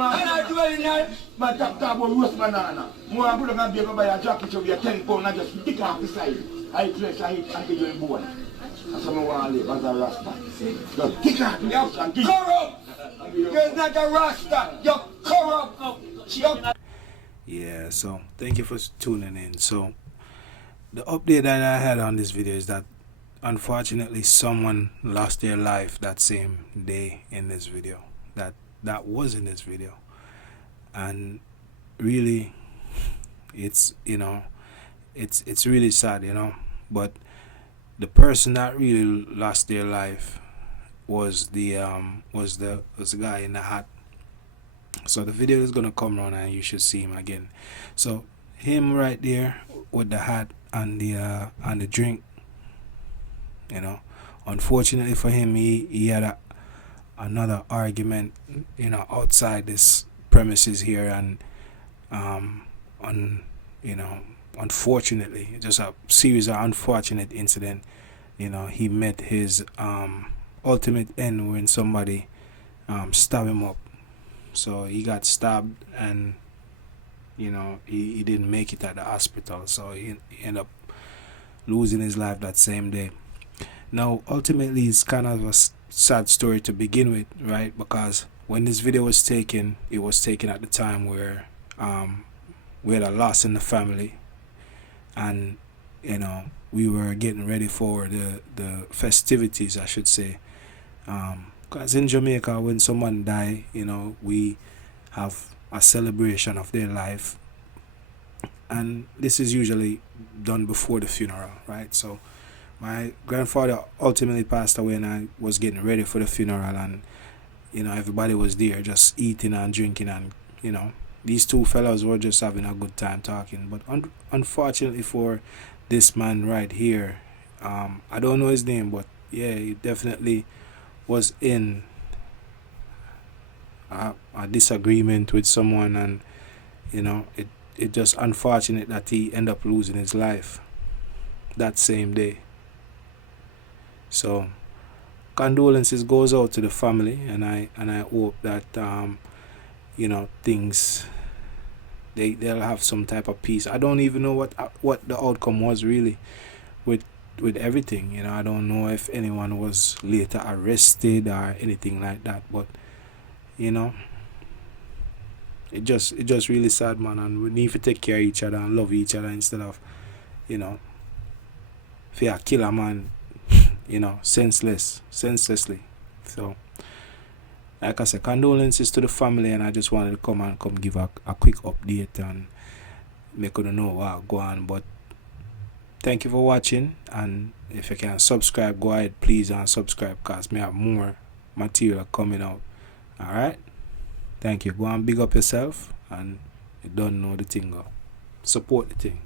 I do it now. My talk about roast banana. More I'm going to be able to buy a jacket to be a 10 pound and just pick off the side. I flesh, I hit until you're born. That's what I want to live as a Rasta. Just pick off the flesh and give. Corrupt! You're not a Rasta. You're corrupt. Yeah, so thank you for tuning in. So the update that I had on this video is that unfortunately someone lost their life that same day in this video. That was in this video. And really it's, you know, it's really sad, you know. But the person that really lost their life was the guy in the hat. So the video is gonna come around and you should see him again. So him right there with the hat and the drink, you know. Unfortunately for him, he had another argument, you know, outside this premises here, and unfortunately, just a series of unfortunate incident. You know, he met his ultimate end when somebody stabbed him up. So he got stabbed, and you know, he didn't make it at the hospital, so he ended up losing his life that same day. Now ultimately it's kind of a sad story to begin with, right? Because when this video was taken, it was taken at the time where we had a loss in the family, and you know, we were getting ready for the festivities, I should say. Because in Jamaica, when someone die, you know, we have a celebration of their life, and this is usually done before the funeral, right? So my grandfather ultimately passed away, and I was getting ready for the funeral, and you know, everybody was there just eating and drinking, and you know, these two fellows were just having a good time talking. But unfortunately for this man right here, I don't know his name, but yeah, he definitely was in a disagreement with someone, and you know, it just unfortunate that he ended up losing his life that same day. So condolences goes out to the family, and I hope that you know, things, they'll have some type of peace. I don't even know what the outcome was really with everything, you know. I don't know if anyone was later arrested or anything like that, but you know, it just really sad, man. And we need to take care of each other and love each other instead of, you know, fear kill a man, you know, senselessly. So like I said, condolences to the family, and I just wanted to come give a quick update and make you know what go on. But thank you for watching, and if you can subscribe, go ahead please and subscribe, because me have more material coming out. Alright, thank you. Go and big up yourself, and you don't know the thing, go support the thing.